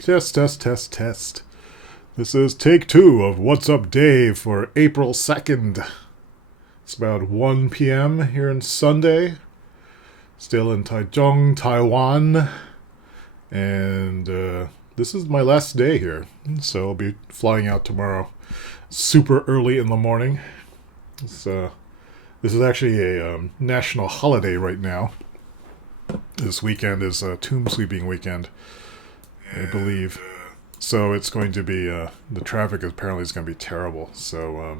Test, test, test, test. This is take 2 of What's Up Dave for April 2nd. It's about 1 p.m. here in Sunday. Still in Taichung, Taiwan. And this is my last day here. So I'll be flying out tomorrow super early in the morning. This is actually a national holiday right now. This weekend is Tomb Sweeping weekend, I believe. So it's going to be, the traffic apparently is going to be terrible. So,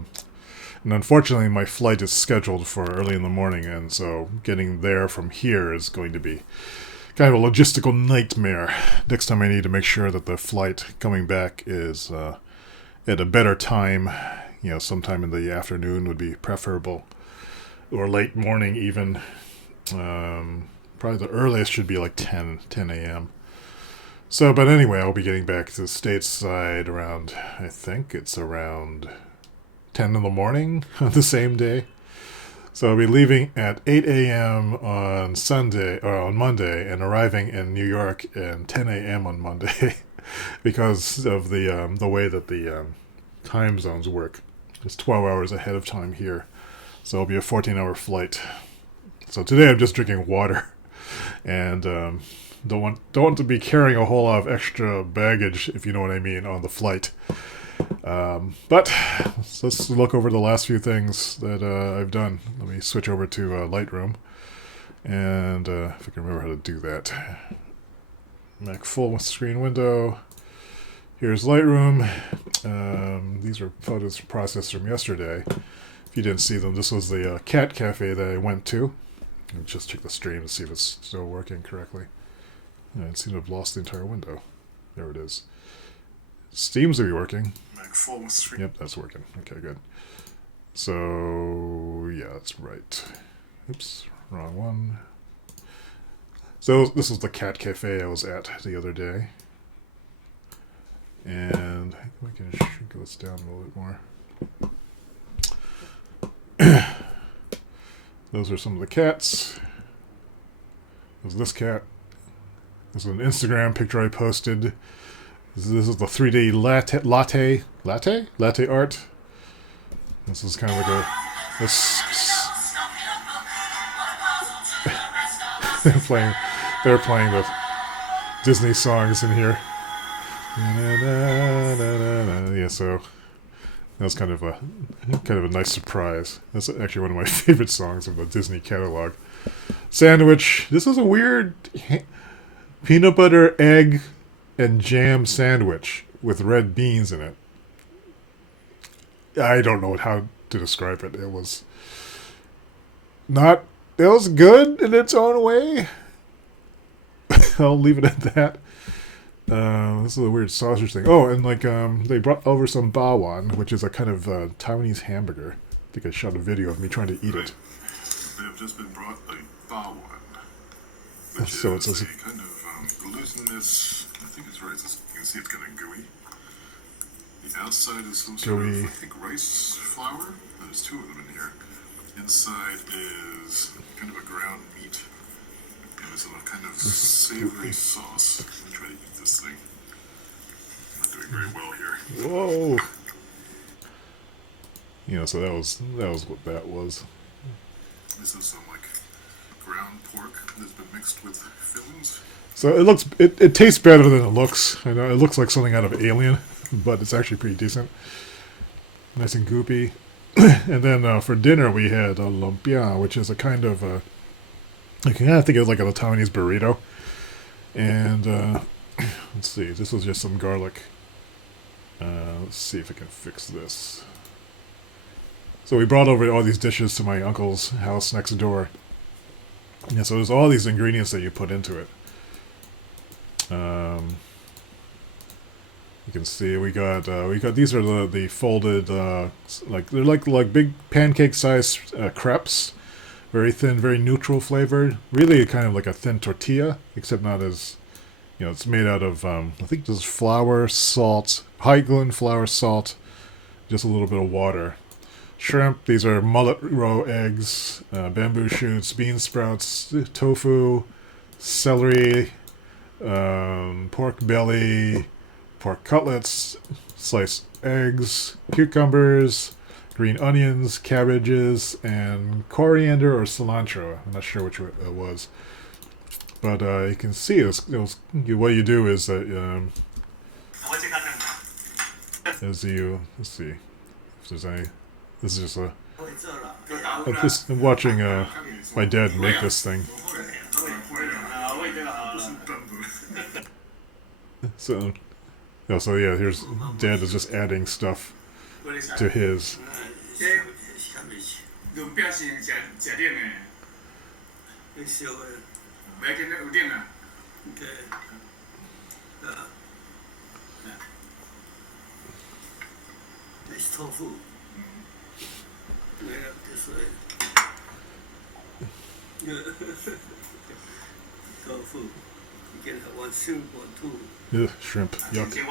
and unfortunately my flight is scheduled for early in the morning, and so getting there from here is going to be kind of a logistical nightmare. Next time I need to make sure that the flight coming back is at a better time. You know, sometime in the afternoon would be preferable, or late morning even. Probably the earliest should be like 10 a.m. So, but anyway, I'll be getting back to the stateside around, I think it's around 10 in the morning on the same day. So I'll be leaving at 8 a.m. on Sunday, or on Monday, and arriving in New York at 10 a.m. on Monday because of the way that the time zones work. It's 12 hours ahead of time here. So it'll be a 14-hour flight. So today I'm just drinking water. And don't want to be carrying a whole lot of extra baggage, if you know what I mean, on the flight. But let's look over the last few things that I've done. Let me switch over to Lightroom, and if I can remember how to do that. Mac full screen window. Here's Lightroom. These are photos processed from yesterday. If you didn't see them, this was the cat cafe that I went to. Let me just check the stream to see if it's still working correctly. I seem to have lost the entire window. There it is. Seems to be working. Full screen. Yep, that's working. Okay, good. So, yeah, that's right. Oops, wrong one. So, this is the cat cafe I was at the other day. And I think we can shrink this down a little bit more. Those are some of the cats. There's this cat. This is an Instagram picture I posted. This is the 3D latte art. This is kind of like they're playing the Disney songs in here. Yeah, so that was kind of a nice surprise. That's actually one of my favorite songs of the Disney catalog. Sandwich. This is a weird peanut butter, egg, and jam sandwich with red beans in it. I don't know how to describe it. It was good in its own way. I'll leave it at that. This is a weird sausage thing. Oh, and they brought over some bawan, which is a kind of Taiwanese hamburger. I think I shot a video of me trying to eat it. They have just been brought a bawan, which so is it's a kind of glutinous. I think it's right. You can see it's kind of gooey. The outside is some sort of, I think, rice flour. There's two of them in here. Inside is kind of a ground meat. And there's a kind of savory sauce. Let me try to eat this thing. I'm not doing very well here. Whoa! So that was what that was. This is some ground pork that's been mixed with fillings. So it tastes better than it looks. I know it looks like something out of Alien, but it's actually pretty decent. Nice and goopy. And then for dinner we had a lumpia, which is a kind of I think it was like a Taiwanese burrito. And let's see, this was just some garlic. Let's see if I can fix this. So we brought over all these dishes to my uncle's house next door. Yeah, so there's all these ingredients that you put into it. You can see we got these are the folded they're like big pancake sized crepes, very thin, very neutral flavored, really kind of like a thin tortilla, except not as, it's made out of I think just flour, salt, high gluten flour, salt, just a little bit of water. Shrimp, these are mullet roe eggs, bamboo shoots, bean sprouts, tofu, celery, pork belly, pork cutlets, sliced eggs, cucumbers, green onions, cabbages, and coriander or cilantro. I'm not sure which it was. But you can see what you do is that let's see if there's any. This is just I'm watching my dad make this thing. So yeah, here's Dad is just adding stuff to his. This tofu. Yeah, this way. Tofu. You can have one shrimp or two. Ugh, shrimp. Yuck. Okay.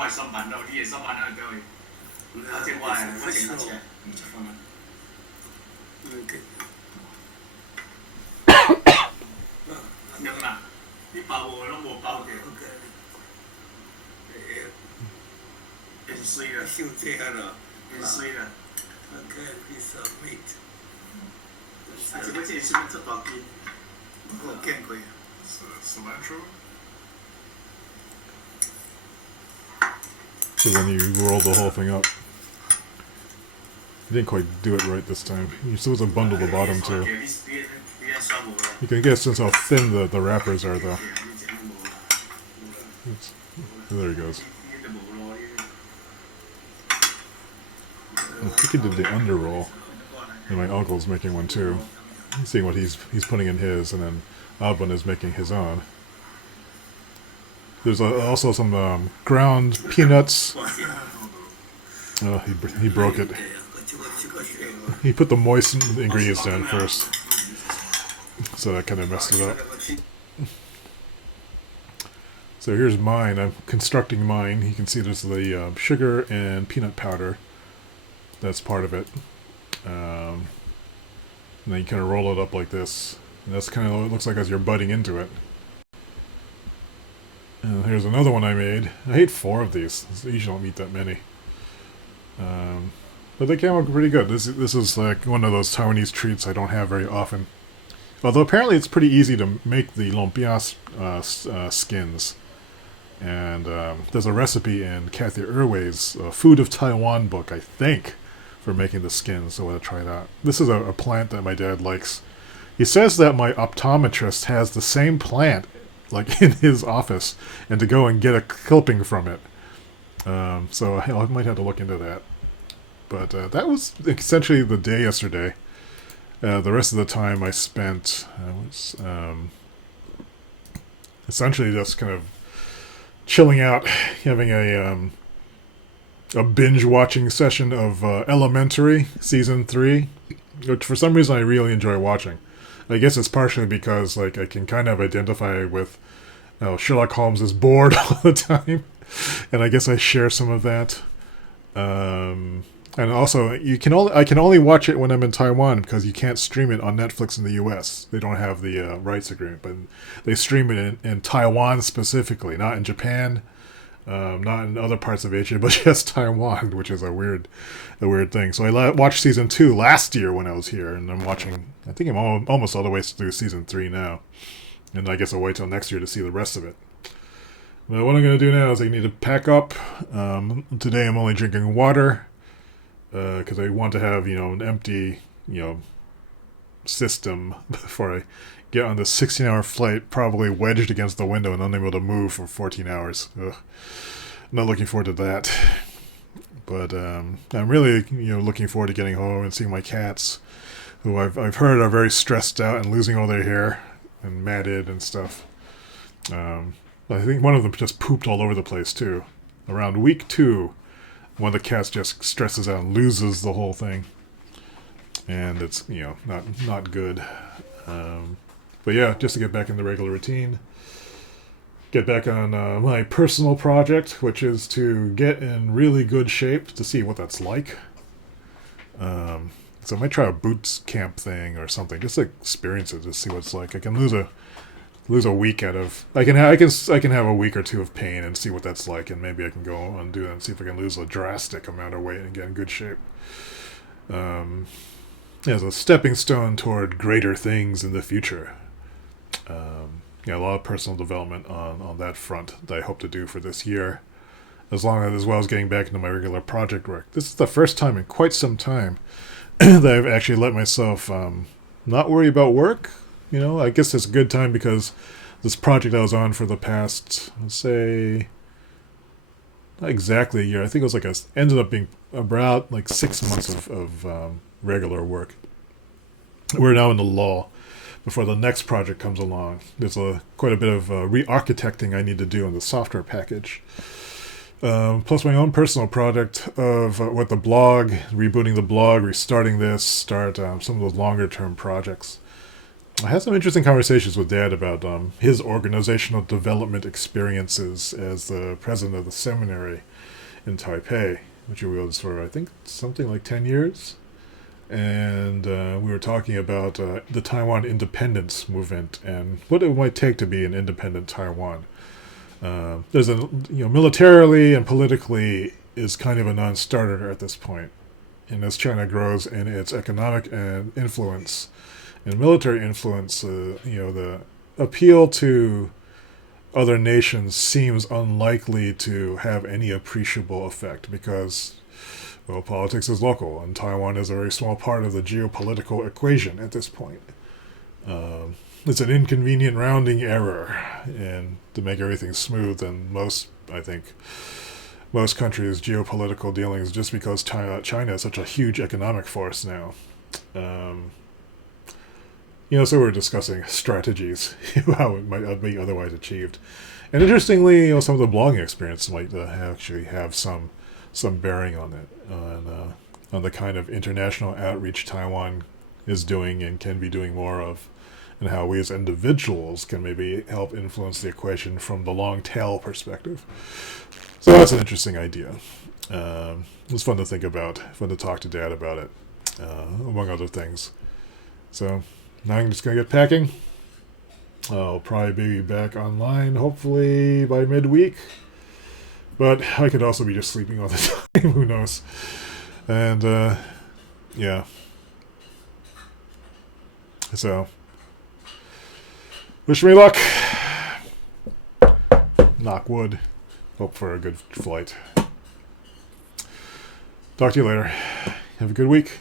Okay, piece of meat. Cilantro. So then you roll the whole thing up. You didn't quite do it right this time. You're supposed to bundle the bottom too. You can guess since how thin the wrappers are though. There he goes. I think he did the under roll. And my uncle's making one too. Seeing what he's putting in his, and then Alban is making his own. There's also some ground peanuts. Oh, he broke it. He put the moist ingredients down first, so that kind of messed it up. So here's mine. I'm constructing mine. You can see there's the sugar and peanut powder. That's part of it. And then you kind of roll it up like this. And that's kind of what it looks like as you're biting into it. And here's another one I made. I ate 4 of these. I usually don't eat that many. But they came out pretty good. This is like one of those Taiwanese treats I don't have very often. Although apparently it's pretty easy to make the lumpia skins. And there's a recipe in Kathy Irway's Food of Taiwan book, I think, for making the skins, so I'm going to try that. This is a plant that my dad likes. He says that my optometrist has the same plant, like, in his office, and to go and get a clipping from it. So I might have to look into that. But that was essentially the day yesterday. The rest of the time I spent essentially just kind of chilling out, having a binge-watching session of Elementary, Season 3, which for some reason I really enjoy watching. I guess it's partially because like I can kind of identify with Sherlock Holmes is bored all the time, and I guess I share some of that. And also, I can only watch it when I'm in Taiwan because you can't stream it on Netflix in the U.S. They don't have the rights agreement, but they stream it in Taiwan specifically, not in Japan, not in other parts of Asia, but just Taiwan, which is a weird thing. So I watched season 2 last year when I was here, and I'm watching. I think I'm almost all the way through season 3 now, and I guess I'll wait till next year to see the rest of it. But what I'm going to do now is I need to pack up. Today I'm only drinking water. Because I want to have, an empty, system before I get on this 16-hour flight, probably wedged against the window and unable to move for 14 hours. Ugh. I'm not looking forward to that. But I'm really, looking forward to getting home and seeing my cats, who I've heard are very stressed out and losing all their hair and matted and stuff. I think one of them just pooped all over the place, too. Around week 2. One of the cats just stresses out and loses the whole thing, and it's not good. But yeah, just to get back in the regular routine, get back on my personal project, which is to get in really good shape to see what that's like. So I might try a boot camp thing or something, just to experience it, to see what it's like. I can lose a lose a week out of. I can have a week or two of pain and see what that's like, and maybe I can go and do that and see if I can lose a drastic amount of weight and get in good shape. As a stepping stone toward greater things in the future. A lot of personal development on that front that I hope to do for this year, as well as getting back into my regular project work. This is the first time in quite some time that I've actually let myself not worry about work. I guess it's a good time because this project I was on for the past, let's say, not exactly a year. I think it was ended up being about 6 months of regular work. We're now in the lull before the next project comes along. There's quite a bit of re-architecting I need to do on the software package. Plus my own personal project of with the blog, rebooting the blog, restarting this, start some of those longer term projects. I had some interesting conversations with Dad about his organizational development experiences as the president of the seminary in Taipei, which he was for, I think, something like 10 years. And we were talking about the Taiwan independence movement and what it might take to be an independent Taiwan. There's militarily and politically is kind of a non-starter at this point. And as China grows in its economic and influence and military influence, the appeal to other nations seems unlikely to have any appreciable effect because, well, politics is local, and Taiwan is a very small part of the geopolitical equation at this point. It's an inconvenient rounding error, and to make everything smooth, and most countries' geopolitical dealings, just because China is such a huge economic force now. So we're discussing strategies, how it might be otherwise achieved. And interestingly, some of the blogging experience might actually have some bearing on it, on the kind of international outreach Taiwan is doing and can be doing more of, and how we as individuals can maybe help influence the equation from the long tail perspective. So that's an interesting idea. It was fun to think about, fun to talk to Dad about it, among other things. So now I'm just going to get packing. I'll probably be back online, hopefully, by midweek. But I could also be just sleeping all the time, who knows. And, yeah. So, wish me luck. Knock wood. Hope for a good flight. Talk to you later. Have a good week.